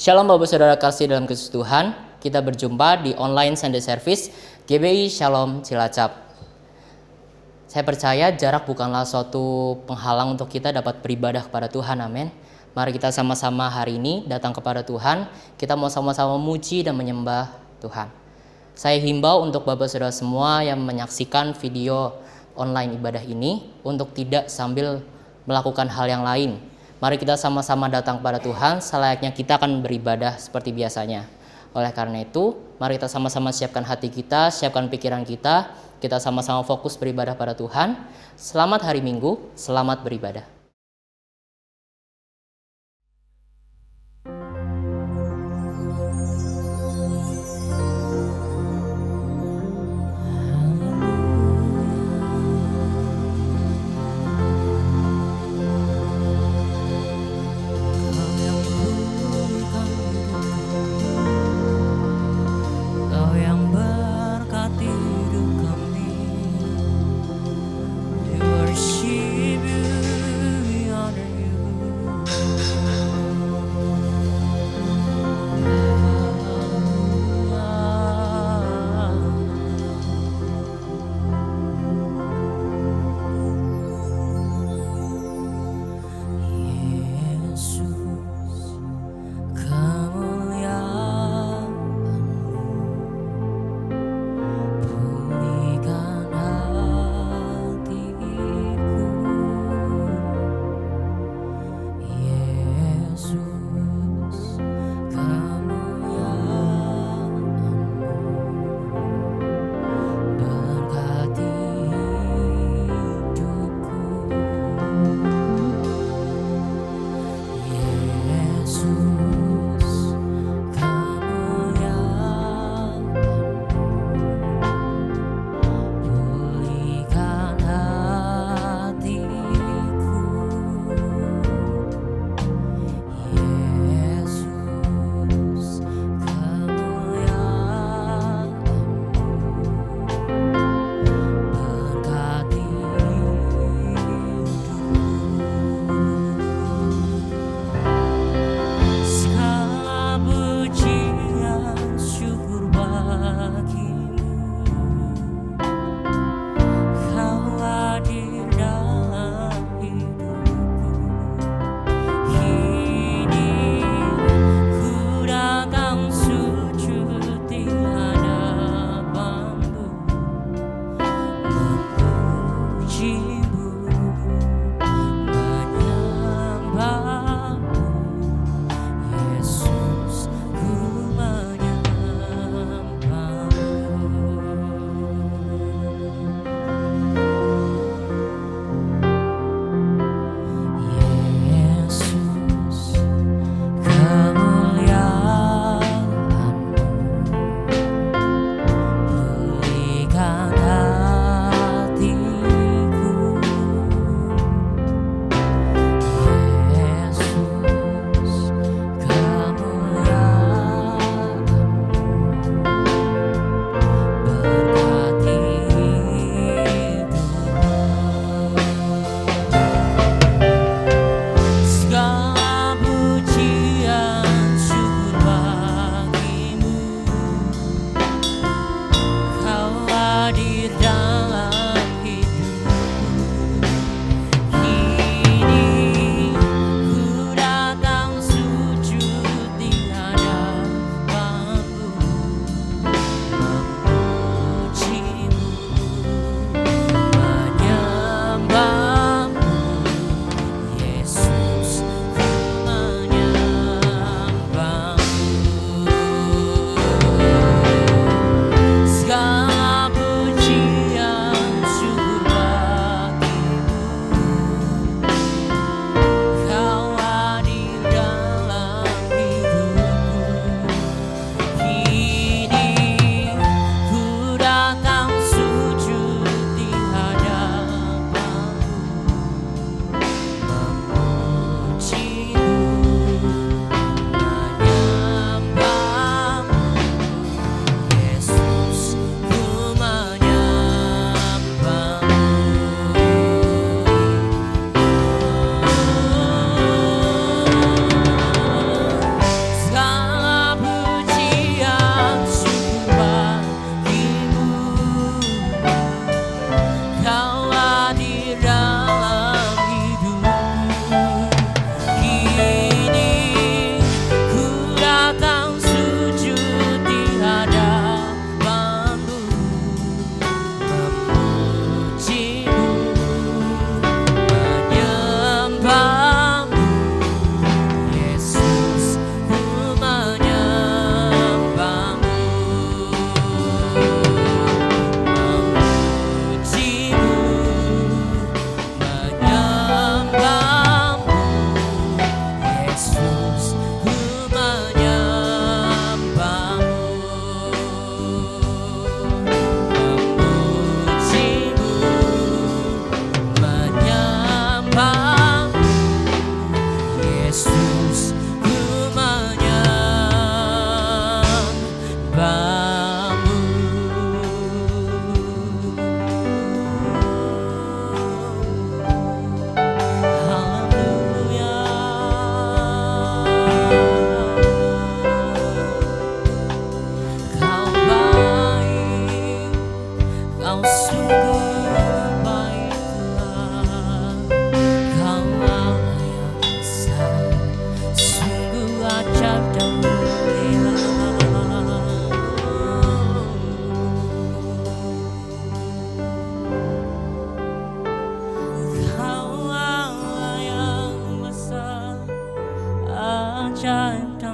Shalom Bapak Saudara kasih dalam Kristus Tuhan. Kita berjumpa di online Sunday Service GBI Shalom Cilacap. Saya percaya jarak bukanlah suatu penghalang untuk kita dapat beribadah kepada Tuhan. Amin. Mari kita sama-sama hari ini datang kepada Tuhan. Kita mau sama-sama memuji dan menyembah Tuhan. Saya himbau untuk Bapak Saudara semua yang menyaksikan video online ibadah ini untuk tidak sambil melakukan hal yang lain. Mari kita sama-sama datang kepada Tuhan, selayaknya kita akan beribadah seperti biasanya. Oleh karena itu, mari kita sama-sama siapkan hati kita, siapkan pikiran kita sama-sama fokus beribadah pada Tuhan. Selamat hari Minggu, selamat beribadah. Worship you.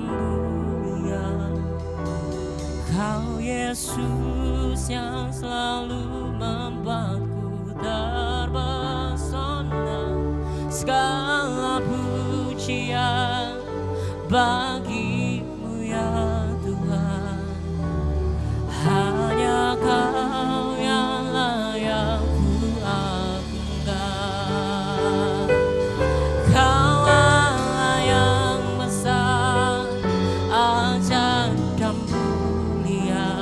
mulia, Kau Yesus yang selalu membuatku terpesona. Segala pujian bagimu ya Tuhan, hanya Kau yang layak ku agungkan. Kau Allah yang besar, ajaib dan mulia,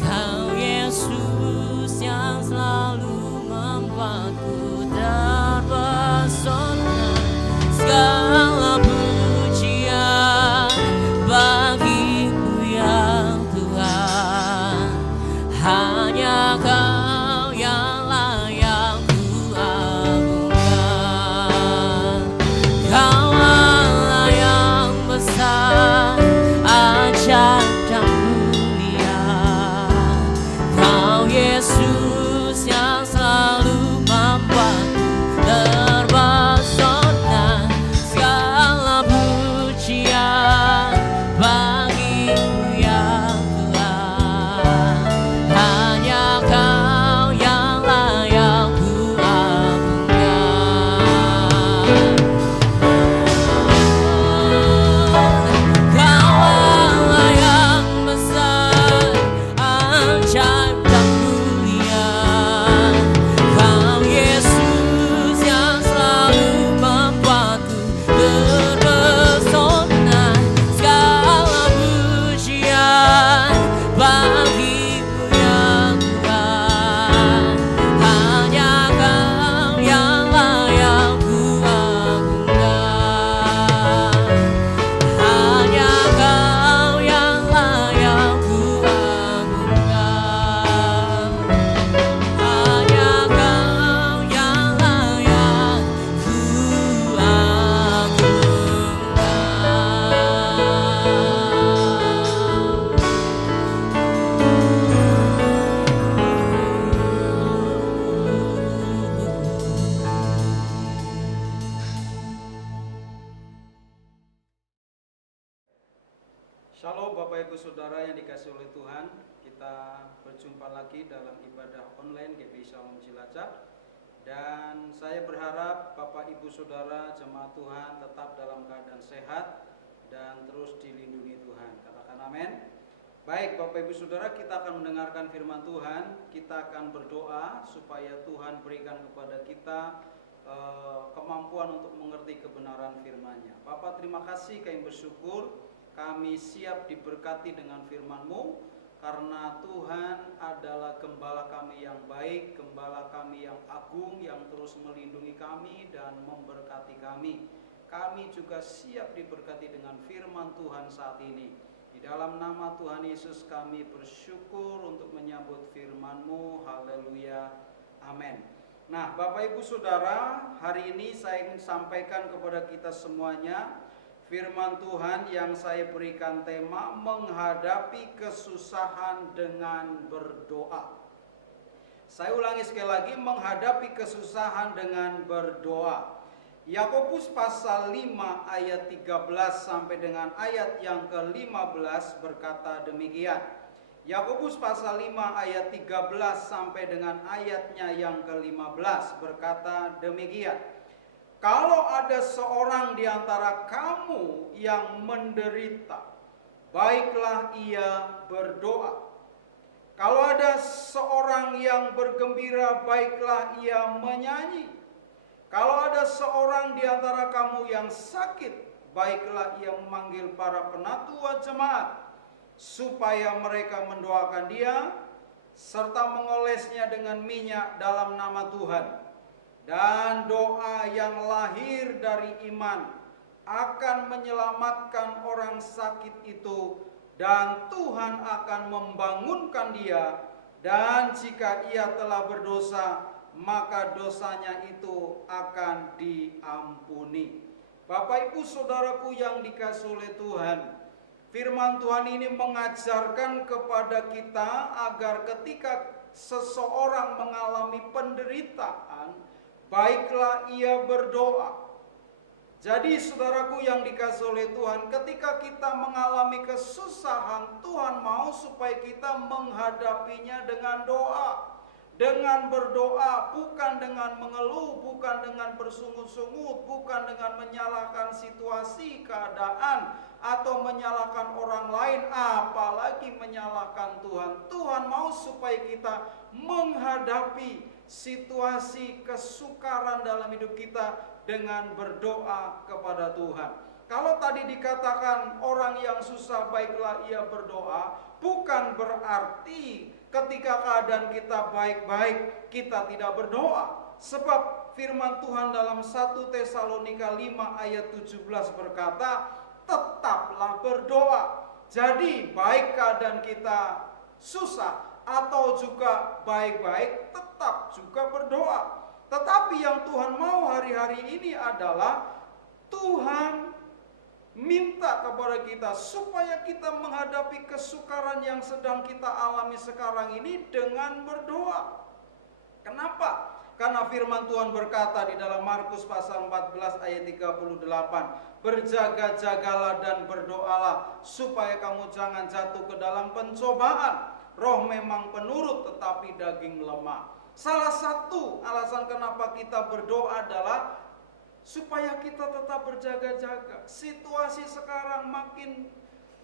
Kau Yesus yang selalu membuatku terpesona. Segala pujian bagimu ya Tuhan, hanya Kau yang layak ku agungkan. Kau Allah yang besar, ajaib dan mulia, Kau Yesus yang selalu membuatku terpesona. Segala pujian bagimu ya Tuhan, hanya Kau yang layak ku agungkan. Kau Allah yang besar, ajaib dan mulia, Kau Yesus yang selalu membuatku terpesona. Segala pujian bagimu ya Tuhan, hanya Kau yang layak ku agungkan. Hanya Kau yang layak ku agungkan. Hanya Kau yang layak ku Shalom Bapak Ibu Saudara yang dikasihi oleh Tuhan. Kita berjumpa lagi dalam ibadah online GBI Shalom Cilacap. Dan saya berharap Bapak Ibu Saudara jemaat Tuhan tetap dalam keadaan sehat dan terus dilindungi Tuhan. Katakan amin. Baik Bapak Ibu Saudara, kita akan mendengarkan firman Tuhan. Kita akan berdoa supaya Tuhan berikan kepada kita kemampuan untuk mengerti kebenaran firman-Nya. Bapak, terima kasih, kami bersyukur kami siap diberkati dengan firman-Mu, karena Tuhan adalah gembala kami yang baik, gembala kami yang agung, yang terus melindungi kami dan memberkati kami. Kami juga siap diberkati dengan firman Tuhan saat ini. Di dalam nama Tuhan Yesus kami bersyukur untuk menyambut firman-Mu. Haleluya. Amin. Nah, Bapak Ibu Saudara, hari ini saya ingin sampaikan kepada kita semuanya firman Tuhan yang saya berikan tema menghadapi kesusahan dengan berdoa. Saya ulangi sekali lagi, menghadapi kesusahan dengan berdoa. Yakobus pasal 5 ayat 13 sampai dengan ayat yang ke-15 berkata demikian. Yakobus pasal 5 ayat 13 sampai dengan ayatnya yang ke-15 berkata demikian. Kalau ada seorang di antara kamu yang menderita, baiklah ia berdoa. Kalau ada seorang yang bergembira, baiklah ia menyanyi. Kalau ada seorang di antara kamu yang sakit, baiklah ia memanggil para penatua jemaat, supaya mereka mendoakan dia, serta mengolesnya dengan minyak dalam nama Tuhan. Dan doa yang lahir dari iman akan menyelamatkan orang sakit itu, dan Tuhan akan membangunkan dia. Dan jika ia telah berdosa, maka dosanya itu akan diampuni. Bapak Ibu Saudaraku yang dikasihi oleh Tuhan, firman Tuhan ini mengajarkan kepada kita agar ketika seseorang mengalami penderitaan, baiklah ia berdoa. Jadi saudaraku yang dikasihi oleh Tuhan, ketika kita mengalami kesusahan, Tuhan mau supaya kita menghadapinya dengan doa. Dengan berdoa, bukan dengan mengeluh, bukan dengan bersungut-sungut, bukan dengan menyalahkan situasi, keadaan, atau menyalahkan orang lain, apalagi menyalahkan Tuhan. Tuhan mau supaya kita menghadapi situasi kesukaran dalam hidup kita dengan berdoa kepada Tuhan. Kalau tadi dikatakan orang yang susah baiklah ia berdoa, bukan berarti ketika keadaan kita baik-baik kita tidak berdoa. Sebab firman Tuhan dalam 1 Tesalonika 5 ayat 17 berkata, tetaplah berdoa. Jadi baik keadaan kita susah atau juga baik-baik, tetap juga berdoa. Tetapi yang Tuhan mau hari-hari ini adalah Tuhan minta kepada kita supaya kita menghadapi kesukaran yang sedang kita alami sekarang ini dengan berdoa. Kenapa? Karena firman Tuhan berkata di dalam Markus pasal 14 ayat 38, berjaga-jagalah dan berdoalah supaya kamu jangan jatuh ke dalam pencobaan. Roh memang penurut tetapi daging lemah. Salah satu alasan kenapa kita berdoa adalah supaya kita tetap berjaga-jaga. Situasi sekarang makin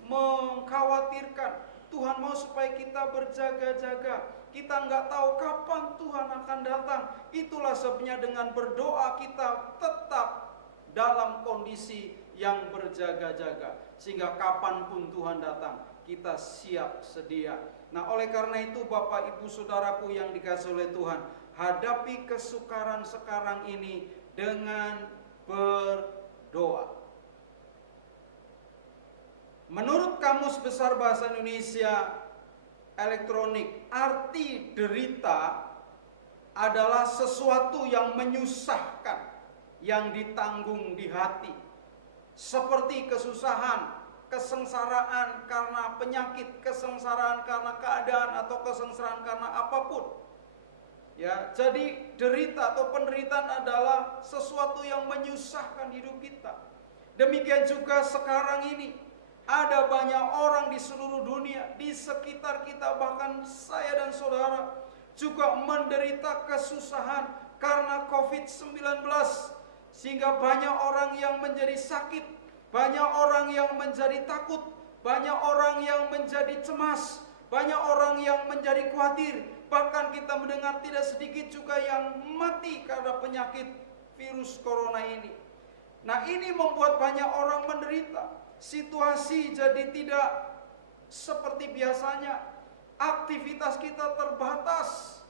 mengkhawatirkan. Tuhan mau supaya kita berjaga-jaga. Kita nggak tahu kapan Tuhan akan datang. Itulah sebabnya dengan berdoa kita tetap dalam kondisi yang berjaga-jaga. Sehingga kapanpun Tuhan datang, kita siap sedia. Nah, oleh karena itu Bapak Ibu Saudaraku yang dikasihi oleh Tuhan, hadapi kesukaran sekarang ini dengan berdoa. Menurut Kamus Besar Bahasa Indonesia Elektronik, arti derita adalah sesuatu yang menyusahkan, yang ditanggung di hati. Seperti kesusahan, kesengsaraan karena penyakit, kesengsaraan karena keadaan, atau kesengsaraan karena apapun. Ya, jadi derita atau penderitaan adalah sesuatu yang menyusahkan hidup kita. Demikian juga sekarang ini ada banyak orang di seluruh dunia, di sekitar kita, bahkan saya dan saudara juga menderita kesusahan karena COVID-19. Sehingga banyak orang yang menjadi sakit, banyak orang yang menjadi takut, banyak orang yang menjadi cemas, banyak orang yang menjadi khawatir. Bahkan kita mendengar tidak sedikit juga yang mati karena penyakit virus corona ini. Nah, ini membuat banyak orang menderita. Situasi jadi tidak seperti biasanya. Aktivitas kita terbatas.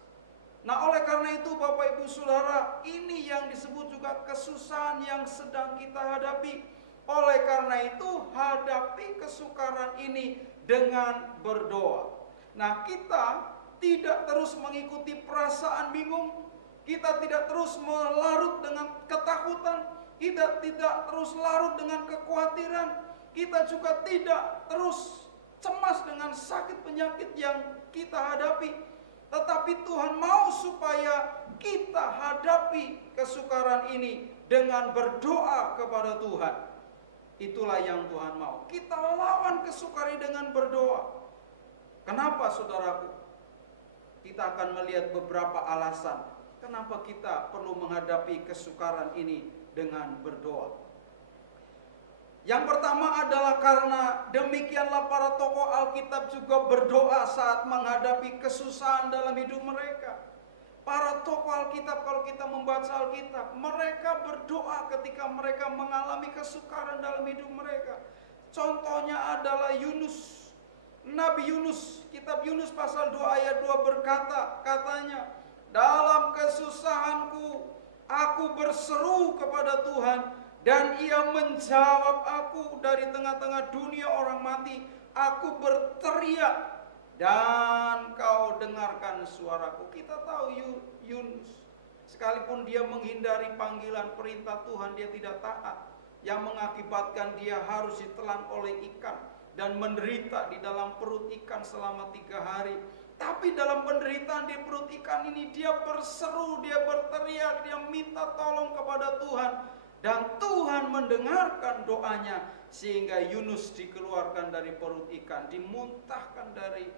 Nah, oleh karena itu Bapak Ibu Saudara, ini yang disebut juga kesusahan yang sedang kita hadapi. Oleh karena itu, hadapi kesukaran ini dengan berdoa. Nah, kita tidak terus mengikuti perasaan bingung, kita tidak terus melarut dengan ketakutan, kita tidak terus larut dengan kekhawatiran, kita juga tidak terus cemas dengan sakit penyakit yang kita hadapi. Tetapi Tuhan mau supaya kita hadapi kesukaran ini dengan berdoa kepada Tuhan. Itulah yang Tuhan mau. Kita lawan kesukaran dengan berdoa. Kenapa saudaraku? Kita akan melihat beberapa alasan kenapa kita perlu menghadapi kesukaran ini dengan berdoa. Yang pertama adalah karena demikianlah para tokoh Alkitab juga berdoa saat menghadapi kesusahan dalam hidup mereka. Para tokoh Alkitab, kalau kita membaca Alkitab, mereka berdoa ketika mereka mengalami kesukaran dalam hidup mereka. Contohnya adalah Yunus. Nabi Yunus, kitab Yunus pasal 2 ayat 2 berkata, katanya, dalam kesusahanku aku berseru kepada Tuhan dan ia menjawab aku dari tengah-tengah dunia orang mati. Aku berteriak dan kau dengarkan suaraku. Kita tahu Yunus, sekalipun dia menghindari panggilan perintah Tuhan, dia tidak taat, yang mengakibatkan dia harus ditelan oleh ikan dan menderita di dalam perut ikan selama 3 hari. Tapi dalam penderitaan di perut ikan ini dia berseru, dia berteriak, dia minta tolong kepada Tuhan. Dan Tuhan mendengarkan doanya, sehingga Yunus dikeluarkan dari perut ikan, dimuntahkan dari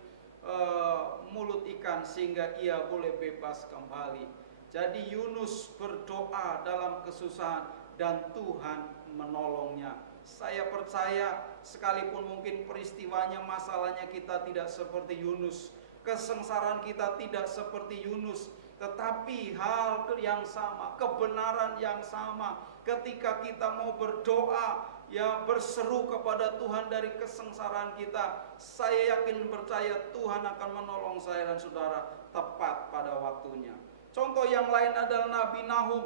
mulut ikan, sehingga ia boleh bebas kembali. Jadi Yunus berdoa dalam kesusahan dan Tuhan menolongnya. Saya percaya sekalipun mungkin peristiwanya, masalahnya kita tidak seperti Yunus, kesengsaraan kita tidak seperti Yunus, tetapi hal yang sama, kebenaran yang sama, ketika kita mau berdoa, ya berseru kepada Tuhan dari kesengsaraan kita, saya yakin percaya Tuhan akan menolong saya dan saudara tepat pada waktunya. Contoh yang lain adalah Nabi Nahum.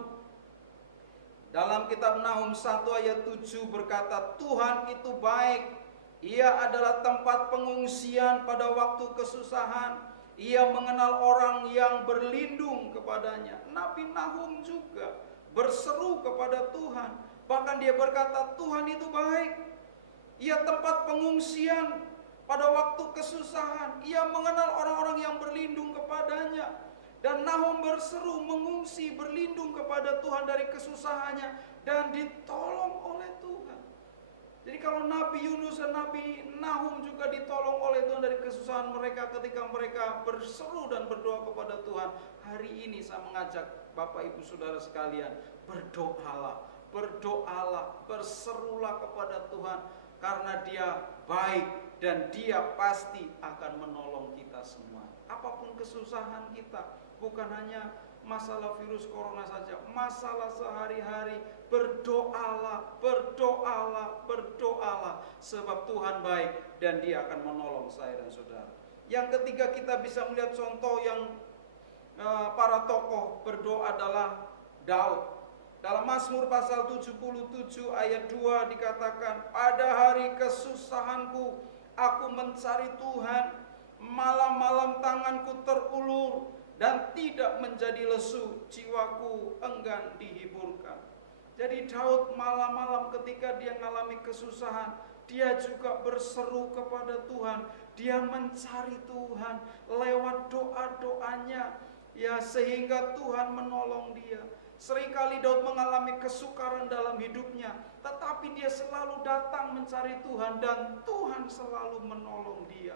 Dalam kitab Nahum 1 ayat 7 berkata, Tuhan itu baik, Ia adalah tempat pengungsian pada waktu kesusahan, Ia mengenal orang yang berlindung kepadanya. Nabi Nahum juga berseru kepada Tuhan, bahkan dia berkata, Tuhan itu baik, Ia tempat pengungsian pada waktu kesusahan, Ia mengenal orang-orang yang berlindung kepadanya. Dan Nahum berseru, mengungsi, berlindung kepada Tuhan dari kesusahannya, dan ditolong oleh Tuhan. Jadi kalau Nabi Yunus dan Nabi Nahum juga ditolong oleh Tuhan dari kesusahan mereka ketika mereka berseru dan berdoa kepada Tuhan. Hari ini saya mengajak Bapak Ibu Saudara sekalian, berdoalah, berdoalah, berserulah kepada Tuhan, karena Dia baik dan Dia pasti akan menolong kita semua. Apapun kesusahan kita, bukan hanya masalah virus corona saja, masalah sehari-hari, berdoalah, berdoalah, berdoalah, sebab Tuhan baik dan Dia akan menolong saya dan saudara. Yang ketiga, kita bisa melihat contoh yang para tokoh berdoa adalah Daud. Dalam Mazmur pasal 77 ayat 2 dikatakan, pada hari kesusahanku aku mencari Tuhan, malam-malam tanganku terulur dan tidak menjadi lesu, jiwaku enggan dihiburkan. Jadi Daud malam-malam ketika dia mengalami kesusahan, dia juga berseru kepada Tuhan, dia mencari Tuhan lewat doa-doanya, ya, sehingga Tuhan menolong dia. Seringkali Daud mengalami kesukaran dalam hidupnya, tetapi dia selalu datang mencari Tuhan dan Tuhan selalu menolong dia.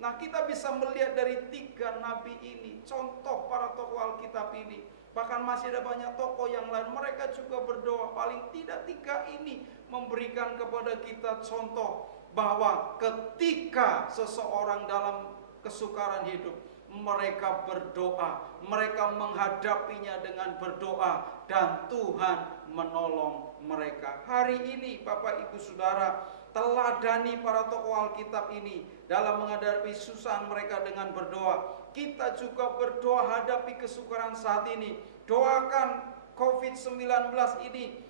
Nah, kita bisa melihat dari 3 nabi ini, contoh para tokoh Alkitab ini. Bahkan masih ada banyak tokoh yang lain, mereka juga berdoa. Paling tidak 3 ini memberikan kepada kita contoh bahwa ketika seseorang dalam kesukaran hidup, mereka berdoa, mereka menghadapinya dengan berdoa, dan Tuhan menolong mereka. Hari ini Bapak Ibu Saudara, teladani para tokoh Alkitab ini dalam menghadapi susah mereka dengan berdoa. Kita juga berdoa hadapi kesukaran saat ini. Doakan COVID-19 ini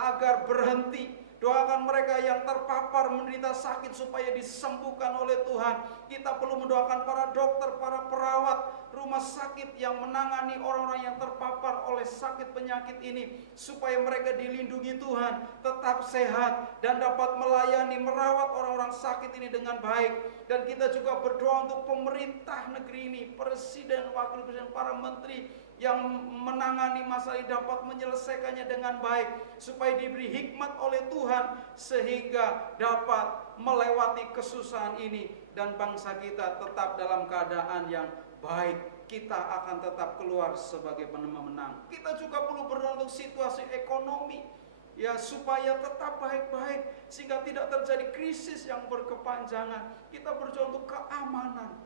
agar berhenti. Doakan mereka yang terpapar menderita sakit supaya disembuhkan oleh Tuhan. Kita perlu mendoakan para dokter, para perawat rumah sakit yang menangani orang-orang yang terpapar oleh sakit penyakit ini, supaya mereka dilindungi Tuhan, tetap sehat dan dapat melayani, merawat orang-orang sakit ini dengan baik. Dan kita juga berdoa untuk pemerintah negeri ini, presiden, wakil presiden, para menteri yang menangani masalah ini dapat menyelesaikannya dengan baik, supaya diberi hikmat oleh Tuhan sehingga dapat melewati kesusahan ini dan bangsa kita tetap dalam keadaan yang baik. Kita akan tetap keluar sebagai pemenang. Kita juga perlu berdoa untuk situasi ekonomi, ya, supaya tetap baik-baik sehingga tidak terjadi krisis yang berkepanjangan. Kita berdoa untuk keamanan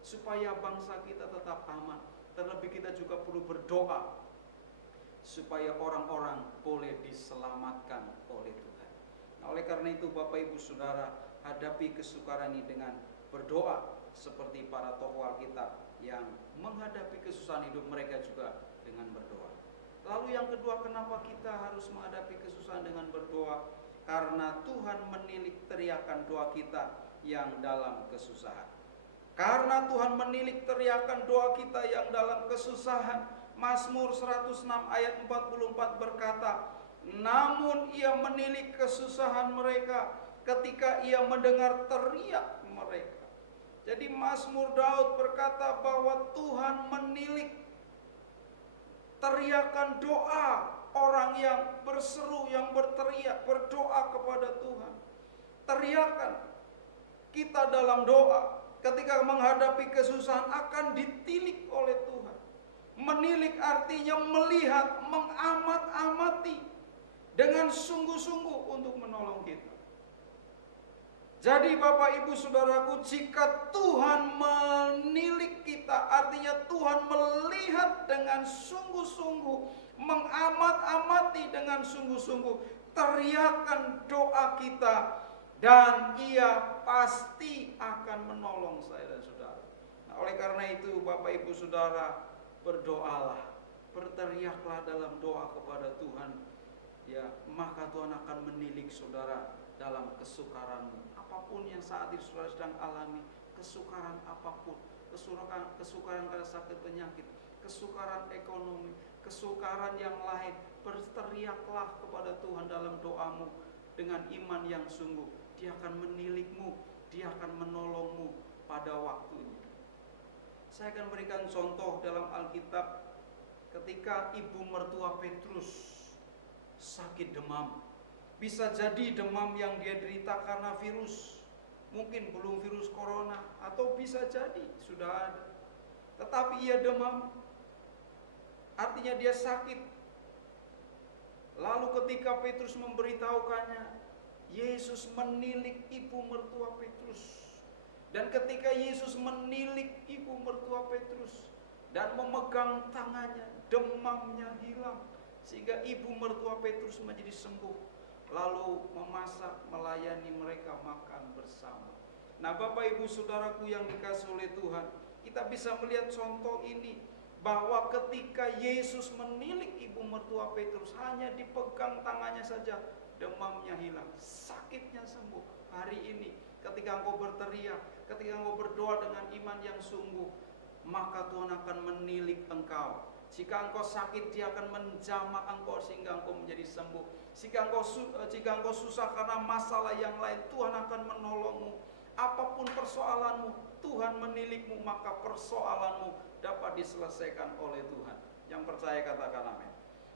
supaya bangsa kita tetap aman. Terlebih kita juga perlu berdoa supaya orang-orang boleh diselamatkan oleh Tuhan. Nah, oleh karena itu Bapak Ibu Saudara, hadapi kesukaran ini dengan berdoa seperti para tokoh Alkitab yang menghadapi kesusahan hidup mereka juga dengan berdoa. Lalu yang kedua, kenapa kita harus menghadapi kesusahan dengan berdoa? Karena Tuhan menilik teriakan doa kita yang dalam kesusahan. Karena Tuhan menilik teriakan doa kita yang dalam kesusahan. Mazmur 106 ayat 44 berkata, namun Ia menilik kesusahan mereka ketika Ia mendengar teriak mereka. Jadi Mazmur Daud berkata bahwa Tuhan menilik teriakan doa orang yang berseru, yang berteriak, berdoa kepada Tuhan. Teriakan kita dalam doa ketika menghadapi kesusahan akan ditilik oleh Tuhan. Menilik artinya melihat, mengamat-amati dengan sungguh-sungguh untuk menolong kita. Jadi Bapak Ibu Saudaraku, jika Tuhan menilik kita, artinya Tuhan melihat dengan sungguh-sungguh, mengamat-amati dengan sungguh-sungguh, teriakan doa kita, dan Ia pasti akan menolong saya dan saudara. Nah, oleh karena itu Bapak Ibu Saudara, berdoalah, berteriaklah dalam doa kepada Tuhan, ya, maka Tuhan akan menilik saudara dalam kesukaranmu. Apapun yang saat ini saudara sedang alami, kesukaran apapun, kesukaran karena sakit penyakit, kesukaran ekonomi, kesukaran yang lain, berteriaklah kepada Tuhan dalam doamu dengan iman yang sungguh. Dia akan menilikmu, Dia akan menolongmu pada waktunya. Saya akan berikan contoh dalam Alkitab ketika ibu mertua Petrus sakit demam. Bisa jadi demam yang dia derita karena virus, mungkin belum virus corona, atau bisa jadi sudah ada. Tetapi ia demam, artinya dia sakit. Lalu ketika Petrus memberitahukannya, Yesus menilik ibu mertua Petrus. Dan ketika Yesus menilik ibu mertua Petrus dan memegang tangannya, demamnya hilang, sehingga ibu mertua Petrus menjadi sembuh. Lalu memasak, melayani mereka makan bersama. Nah Bapak Ibu Saudaraku yang dikasihi oleh Tuhan, kita bisa melihat contoh ini, bahwa ketika Yesus menilik ibu mertua Petrus, hanya dipegang tangannya saja, demamnya hilang, sakitnya sembuh. Hari ini ketika engkau berteriak, ketika engkau berdoa dengan iman yang sungguh, maka Tuhan akan menilik engkau. Jika engkau sakit, Dia akan menjamah engkau sehingga engkau menjadi sembuh. Jika engkau susah karena masalah yang lain, Tuhan akan menolongmu. Apapun persoalanmu, Tuhan menilikmu, maka persoalanmu dapat diselesaikan oleh Tuhan. Yang percaya katakan amin.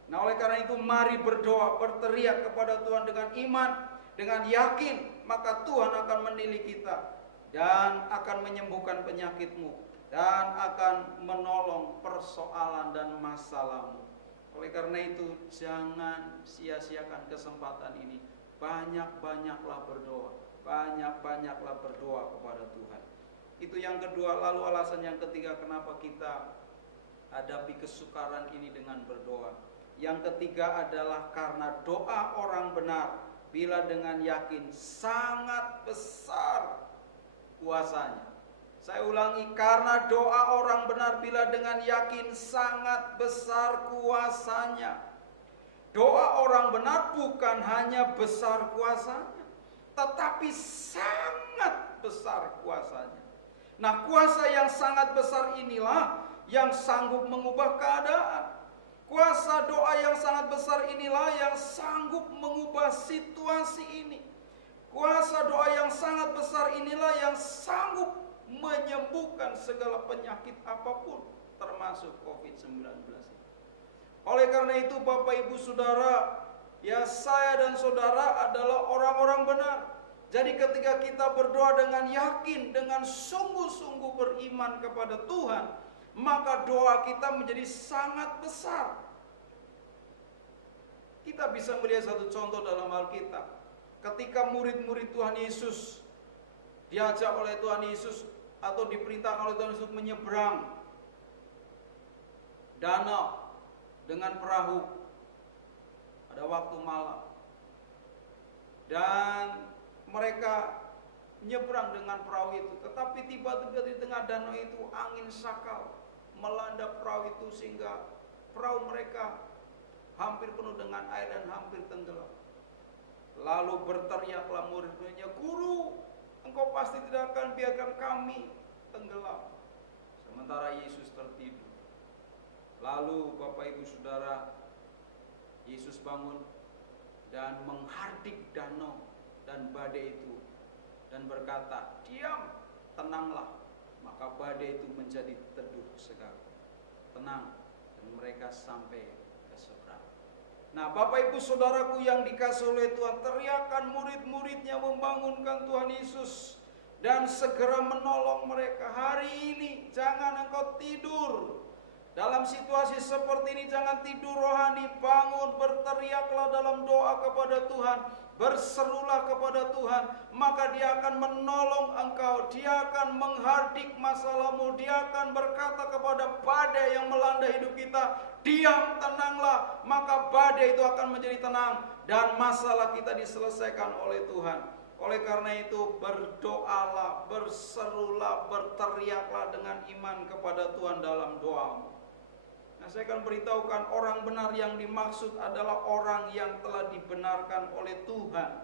Nah oleh karena itu mari berdoa, berteriak kepada Tuhan dengan iman, dengan yakin, maka Tuhan akan menilik kita dan akan menyembuhkan penyakitmu dan akan menolong persoalan dan masalahmu. Oleh karena itu jangan sia-siakan kesempatan ini. Banyak-banyaklah berdoa, banyak-banyaklah berdoa kepada Tuhan. Itu yang kedua. Lalu alasan yang ketiga kenapa kita hadapi kesukaran ini dengan berdoa. Yang ketiga adalah karena doa orang benar bila dengan yakin sangat besar kuasanya. Saya ulangi, karena doa orang benar bila dengan yakin sangat besar kuasanya. Doa orang benar bukan hanya besar kuasanya, tetapi sangat besar kuasanya. Nah, kuasa yang sangat besar inilah yang sanggup mengubah keadaan. Kuasa doa yang sangat besar inilah yang sanggup mengubah situasi ini. Kuasa doa yang sangat besar inilah yang sanggup menyembuhkan segala penyakit apapun, termasuk COVID-19. Oleh karena itu Bapak Ibu Saudara, ya saya dan saudara adalah orang-orang benar. Jadi ketika kita berdoa dengan yakin, dengan sungguh-sungguh beriman kepada Tuhan, maka doa kita menjadi sangat besar. Kita bisa melihat satu contoh dalam Alkitab. Ketika murid-murid Tuhan Yesus diajak oleh Tuhan Yesus atau diperintahkan oleh Tuhan Yesus menyeberang danau dengan perahu pada waktu malam, dan mereka menyeberang dengan perahu itu. Tetapi tiba-tiba di tengah danau itu angin sakal melanda perahu itu sehingga perahu mereka hampir penuh dengan air dan hampir tenggelam. Lalu berteriaklah murid-muridnya, "Guru, Engkau pasti tidak akan biarkan kami tenggelam." Sementara Yesus tertidur. Lalu Bapak Ibu Saudara, Yesus bangun dan menghardik danau dan badai itu dan berkata, "Diam, tenanglah." Maka badai itu menjadi teduh sekali, tenang, dan mereka sampai ke seberang. Nah, Bapak Ibu Saudaraku yang dikasihi oleh Tuhan, teriakan murid-muridnya membangunkan Tuhan Yesus dan segera menolong mereka. Hari ini jangan engkau tidur. Dalam situasi seperti ini jangan tidur rohani, bangun, berteriaklah dalam doa kepada Tuhan, berserulah kepada Tuhan, maka Dia akan menolong engkau, Dia akan menghardik masalahmu, Dia akan berkata kepada badai yang melanda hidup kita, diam, tenanglah, maka badai itu akan menjadi tenang dan masalah kita diselesaikan oleh Tuhan. Oleh karena itu berdoalah, berserulah, berteriaklah dengan iman kepada Tuhan dalam doamu. Nah, saya akan beritahukan orang benar yang dimaksud adalah orang yang telah dibenarkan oleh Tuhan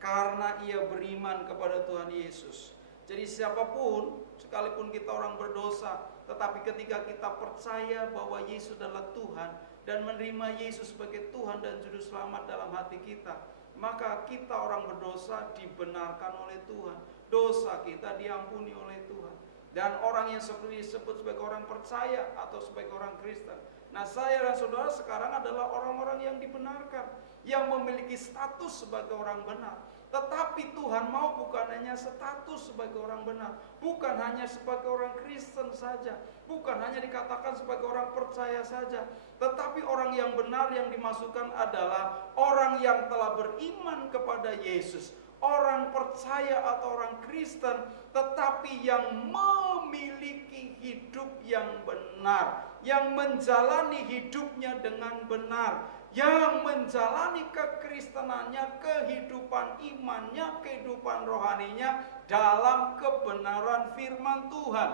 karena ia beriman kepada Tuhan Yesus. Jadi siapapun, sekalipun kita orang berdosa, tetapi ketika kita percaya bahwa Yesus adalah Tuhan dan menerima Yesus sebagai Tuhan dan Juru Selamat dalam hati kita, maka kita orang berdosa dibenarkan oleh Tuhan. Dosa kita diampuni oleh Tuhan. Dan orang yang seperti disebut sebagai orang percaya atau sebagai orang Kristen. Nah, saya dan saudara sekarang adalah orang-orang yang dibenarkan, yang memiliki status sebagai orang benar. Tetapi Tuhan mau bukan hanya status sebagai orang benar, bukan hanya sebagai orang Kristen saja, bukan hanya dikatakan sebagai orang percaya saja, tetapi orang yang benar yang dimasukkan adalah orang yang telah beriman kepada Yesus, orang percaya atau orang Kristen, tetapi yang memiliki hidup yang benar, yang menjalani hidupnya dengan benar, yang menjalani kekristenannya, kehidupan imannya, kehidupan rohaninya dalam kebenaran firman Tuhan.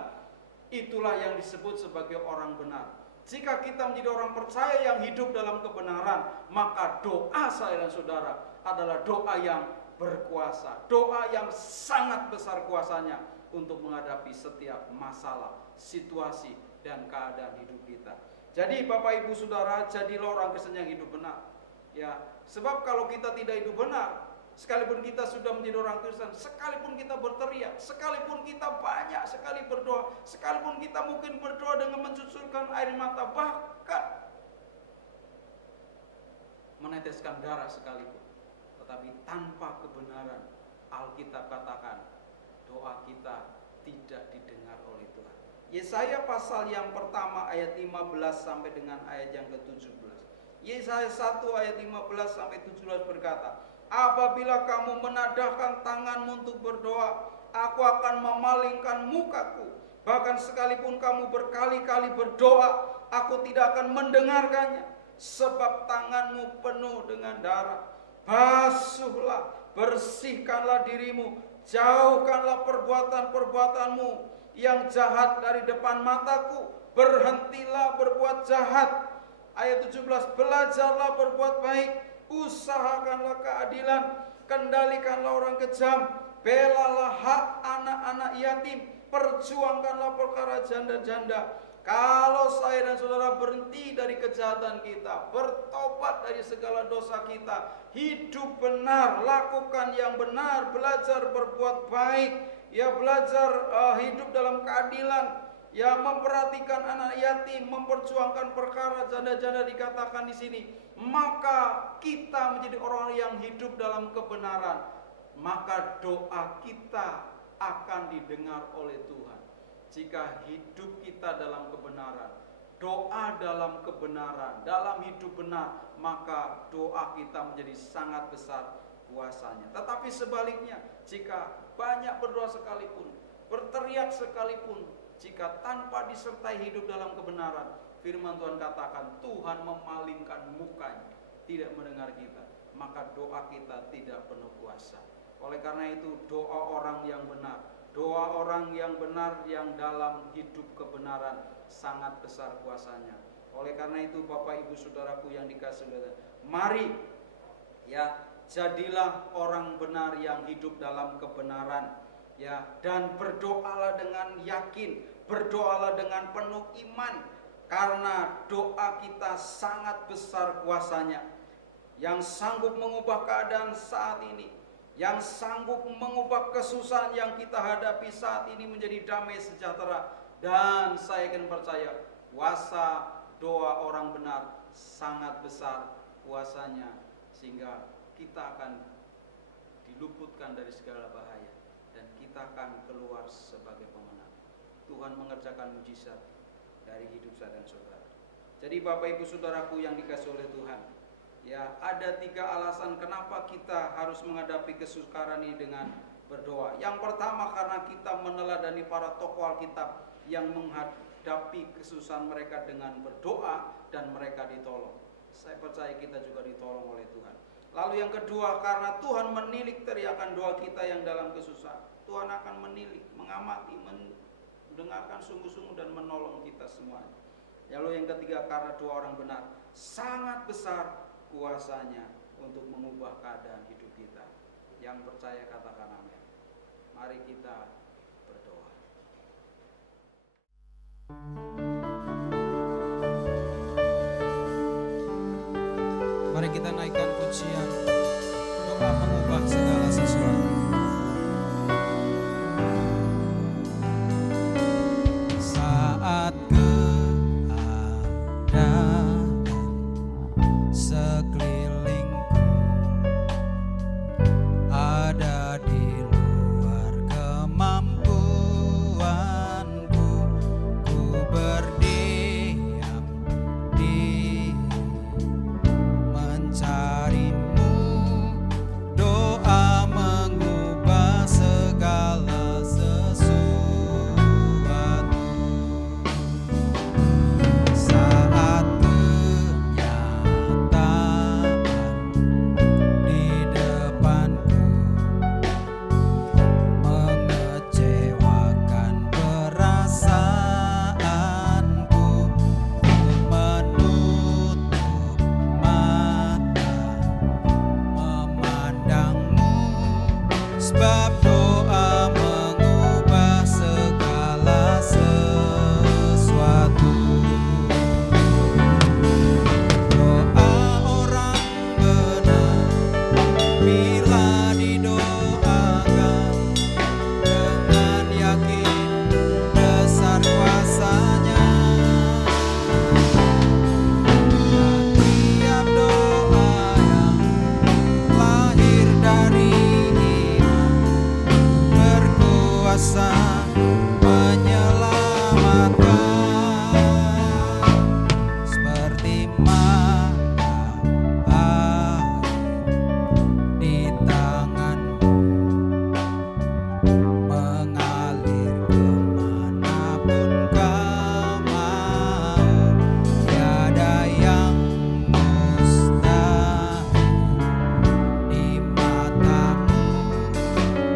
Itulah yang disebut sebagai orang benar. Jika kita menjadi orang percaya yang hidup dalam kebenaran, maka doa saya dan saudara adalah doa yang berkuasa, doa yang sangat besar kuasanya untuk menghadapi setiap masalah, situasi, dan keadaan hidup kita. Jadi Bapak Ibu Saudara, jadilah orang Kristen yang hidup benar. Ya, sebab kalau kita tidak hidup benar, sekalipun kita sudah menjadi orang Kristen, sekalipun kita berteriak, sekalipun kita banyak sekali berdoa, sekalipun kita mungkin berdoa dengan mencucurkan air mata, bahkan meneteskan darah sekalipun, tetapi tanpa kebenaran, Alkitab katakan doa kita tidak didengar oleh Tuhan. Yesaya pasal yang pertama ayat 15 sampai dengan ayat yang ke-17. Yesaya 1 ayat 15 sampai 17 berkata, apabila kamu menadahkan tanganmu untuk berdoa, aku akan memalingkan mukaku. Bahkan sekalipun kamu berkali-kali berdoa, aku tidak akan mendengarkannya, sebab tanganmu penuh dengan darah. Basuhlah, bersihkanlah dirimu, jauhkanlah perbuatan-perbuatanmu yang jahat dari depan mataku, berhentilah berbuat jahat. Ayat 17, belajarlah berbuat baik, usahakanlah keadilan, kendalikanlah orang kejam, belalah hak anak-anak yatim, perjuangkanlah perkara janda-janda. Kalau saya dan saudara berhenti dari kejahatan kita, bertobat dari segala dosa kita, hidup benar, lakukan yang benar, belajar berbuat baik, ya belajar hidup dalam keadilan, ya memperhatikan anak yatim, memperjuangkan perkara janda-janda dikatakan di sini, maka kita menjadi orang yang hidup dalam kebenaran, maka doa kita akan didengar oleh Tuhan. Jika hidup kita dalam kebenaran, doa dalam kebenaran, dalam hidup benar, maka doa kita menjadi sangat besar kuasanya. Tetapi sebaliknya, jika banyak berdoa sekalipun, berteriak sekalipun, jika tanpa disertai hidup dalam kebenaran, firman Tuhan katakan Tuhan memalingkan mukanya, tidak mendengar kita, maka doa kita tidak penuh kuasa. Oleh karena itu doa orang yang benar, doa orang yang benar yang dalam hidup kebenaran sangat besar kuasanya. Oleh karena itu Bapak Ibu Saudaraku yang dikasihi oleh Tuhan, mari ya jadilah orang benar yang hidup dalam kebenaran, ya, dan berdoalah dengan yakin, berdoalah dengan penuh iman, karena doa kita sangat besar kuasanya, yang sanggup mengubah keadaan saat ini, yang sanggup mengubah kesusahan yang kita hadapi saat ini menjadi damai sejahtera. Dan saya akan percaya kuasa doa orang benar sangat besar kuasanya, sehingga kita akan diluputkan dari segala bahaya dan kita akan keluar sebagai pemenang. Tuhan mengerjakan mujizat dari hidup saya dan saudara. Jadi Bapak Ibu Saudaraku yang dikasihi oleh Tuhan, ya, ada 3 alasan kenapa kita harus menghadapi kesukaran ini dengan berdoa. Yang pertama, karena kita meneladani para tokoh Alkitab yang menghadapi kesusahan mereka dengan berdoa dan mereka ditolong. Saya percaya kita juga ditolong oleh Tuhan. Lalu yang kedua, karena Tuhan menilik teriakan doa kita yang dalam kesusahan. Tuhan akan menilik, mengamati, mendengarkan sungguh-sungguh dan menolong kita semuanya. Lalu yang ketiga, karena doa orang benar sangat besar kuasanya untuk mengubah keadaan hidup kita. Yang percaya katakan amin. Mari kita berdoa. Mari kita naikkan pujian. Doa mengubah segala sesuatu. Saat keadaan sekelilingku ada di luar kemampuanku, ku berdiam diri mencarimu. Doa mengubah segala sesuatu. Saat kenyataan di depanku mengecewakan perasaanku, ku menutup mata memandangmu, sebab doa mengubah segala sesuatu. Doa orang benar bila didoakan dengan yakin besar kuasanya. Dan tiap doa yang lahir dari iman berkuasa menyelamatkan, seperti mata air di tanganmu mengalir kemanapun kau mau. Tiada yang mustahil di matamu.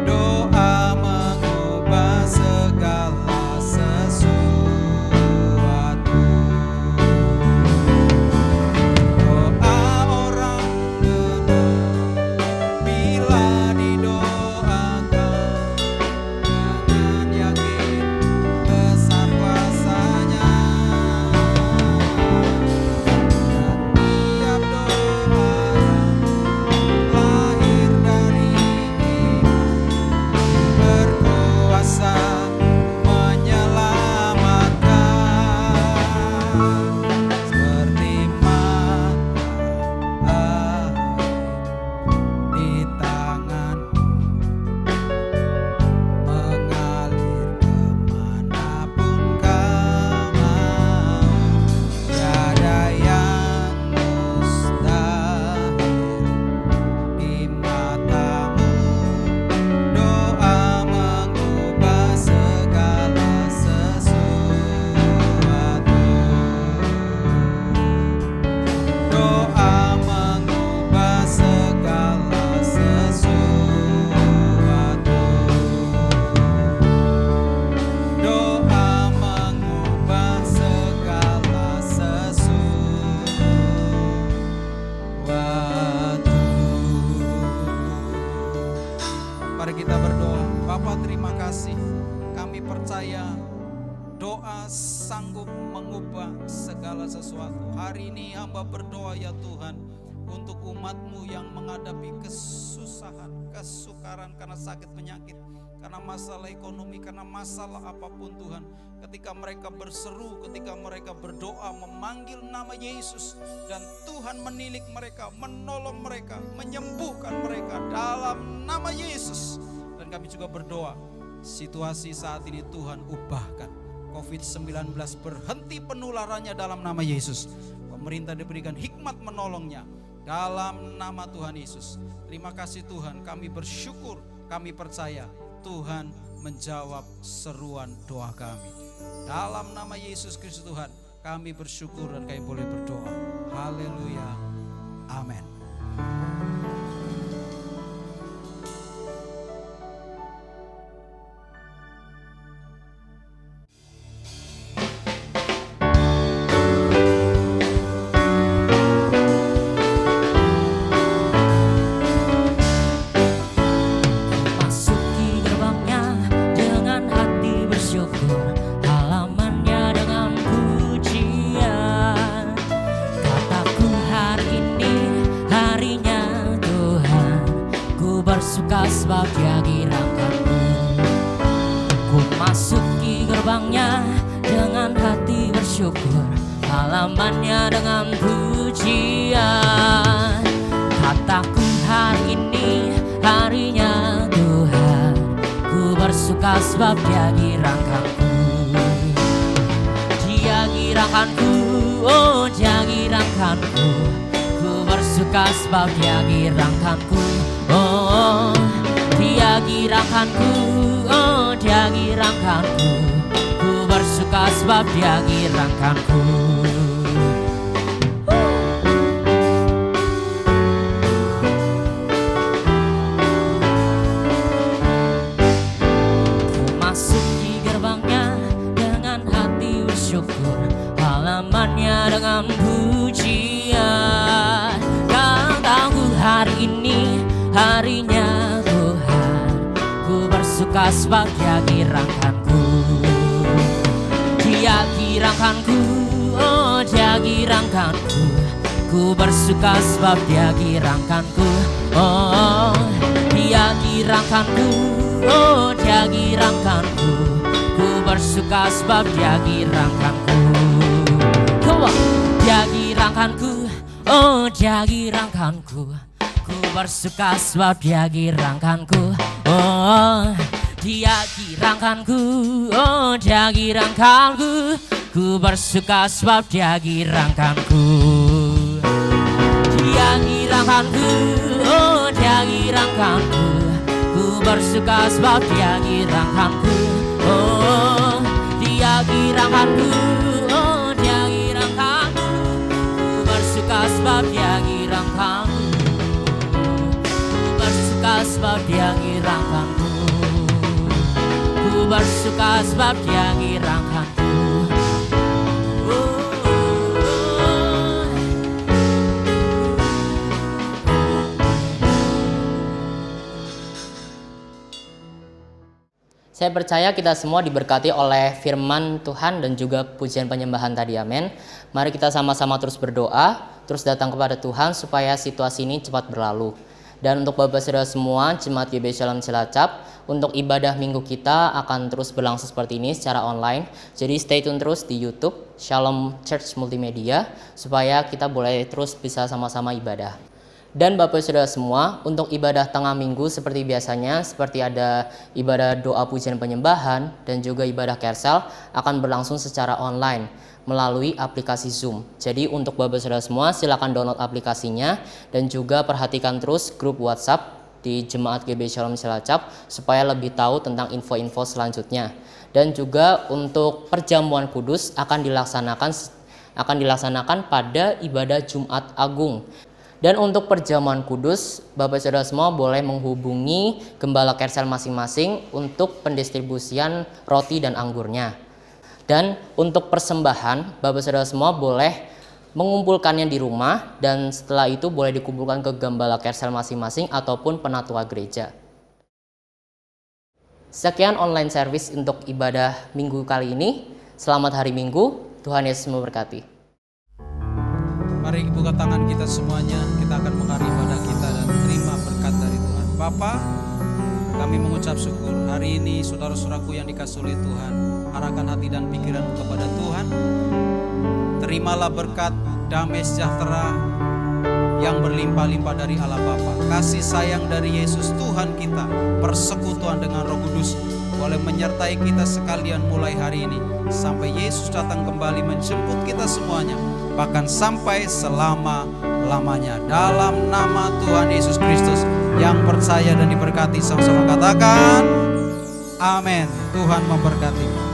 Doa mengubah segala sesuatu. Doa orang benar bila didoakan dengan yakin besar kuasanya. Dan tiap doa yang lahir dari iman berkuasa menyelamatkan, seperti mata air di tanganmu mengalir kemanapun kau mau. Tiada yang mustahil di matamu. Doa mengubah segala sesuatu. Doa mengubah segala sesuatu. Doa mengubah segala sesuatu. Mari kita berdoa. Bapa, terima kasih. Kami percaya doa sanggup mengubah segala sesuatu. Hari ini hamba berdoa ya Tuhan, untuk umat-Mu yang menghadapi kesusahan, kesukaran karena sakit penyakit. karena masalah ekonomi, karena masalah apapun Tuhan. Ketika mereka berseru, ketika mereka berdoa, memanggil nama Yesus, dan Tuhan menilik mereka, menolong mereka, menyembuhkan mereka dalam nama Yesus. Dan kami juga berdoa, situasi saat ini Tuhan ubahkan. COVID-19 berhenti penularannya dalam nama Yesus. Pemerintah diberikan hikmat menolongnya dalam nama Tuhan Yesus. Terima kasih Tuhan, kami bersyukur, kami percaya Tuhan menjawab seruan doa kami. Dalam nama Yesus Kristus Tuhan, kami bersyukur dan kami boleh berdoa. Haleluya. Amin. Sebab Dia kirangkanku. Ku masuki gerbangnya dengan hati bersyukur, halamannya dengan pujian. Kataku hari ini harinya Tuhan, ku bersuka sebab Dia kirangkanku. Dia kirangkanku, oh Dia kirangkanku. Ku bersuka sebab Dia kirangkanku. Oh, Dia kirangkanku, oh Dia kirangkanku. Ku bersuka sebab Dia kirangkanku. Ku masuki gerbangnya dengan hati bersyukur, halamannya dengan pujian. Kataku hari ini harinya Tuhan, ku bersuka sebab Dia kirangkanku. Dia kirangkanku, oh Dia kirangkanku. Ku bersuka sebab Dia kirangkanku. Oh, Dia kirangkanku, oh Dia kirangkanku. Ku bersuka sebab Dia kirangkanku. Come on. Dia kirangkanku, oh Dia kirangkanku. Ku bersuka sebab Dia kirangkanku. Oh, Dia kirangkanku, oh Dia kirangkanku. Ku bersuka sebab Dia kirangkanku. Dia kirangkanku, oh Dia kirangkanku. Ku bersuka sebab Dia kirangkanku. Oh, Dia kirangkanku, oh Dia kirangkanku. Ku bersuka sebab Dia kirangkanku. Sebab Dia kirangkanku. Ku bersuka sebab Dia kirangkanku. Saya percaya kita semua diberkati oleh firman Tuhan dan juga pujian penyembahan tadi, amin. Mari kita sama-sama terus berdoa, terus datang kepada Tuhan supaya situasi ini cepat berlalu. Dan untuk Bapak Saudara semua, Jemaat GBI Shalom Cilacap, untuk ibadah minggu kita akan terus berlangsung seperti ini secara online. Jadi stay tune terus di YouTube Shalom Church Multimedia supaya kita boleh terus bisa sama-sama ibadah. Dan Bapak Saudara semua, untuk ibadah tengah minggu seperti biasanya, seperti ada ibadah doa pujian penyembahan dan juga ibadah kersel akan berlangsung secara online melalui aplikasi Zoom. Jadi untuk Bapak Saudara semua silakan download aplikasinya dan juga perhatikan terus grup WhatsApp di Jemaat GBI Shalom Cilacap supaya lebih tahu tentang info-info selanjutnya. Dan juga untuk perjamuan kudus akan dilaksanakan pada ibadah Jumat Agung. Dan untuk perjamuan kudus, Bapak Saudara semua boleh menghubungi gembala kersel masing-masing untuk pendistribusian roti dan anggurnya. Dan untuk persembahan, Bapak Saudara semua boleh mengumpulkannya di rumah dan setelah itu boleh dikumpulkan ke gembala kersel masing-masing ataupun penatua gereja. Sekian online service untuk ibadah minggu kali ini. Selamat hari Minggu, Tuhan Yesus memberkati. Mari buka tangan kita semuanya, kita akan mengakhiri ibadah kita dan terima berkat dari Tuhan. Bapa, Kami mengucap syukur hari ini saudara-saudaraku yang dikasihi oleh Tuhan, arahkan hati dan pikiran kepada Tuhan. Terimalah berkat damai sejahtera yang berlimpah-limpah dari Allah Bapa, kasih sayang dari Yesus Tuhan kita, persekutuan dengan Roh Kudus boleh menyertai kita sekalian mulai hari ini sampai Yesus datang kembali menjemput kita semuanya, bahkan sampai selama-lamanya. Dalam nama Tuhan Yesus Kristus yang percaya dan diberkati, sama-sama katakan amin. Tuhan memberkati.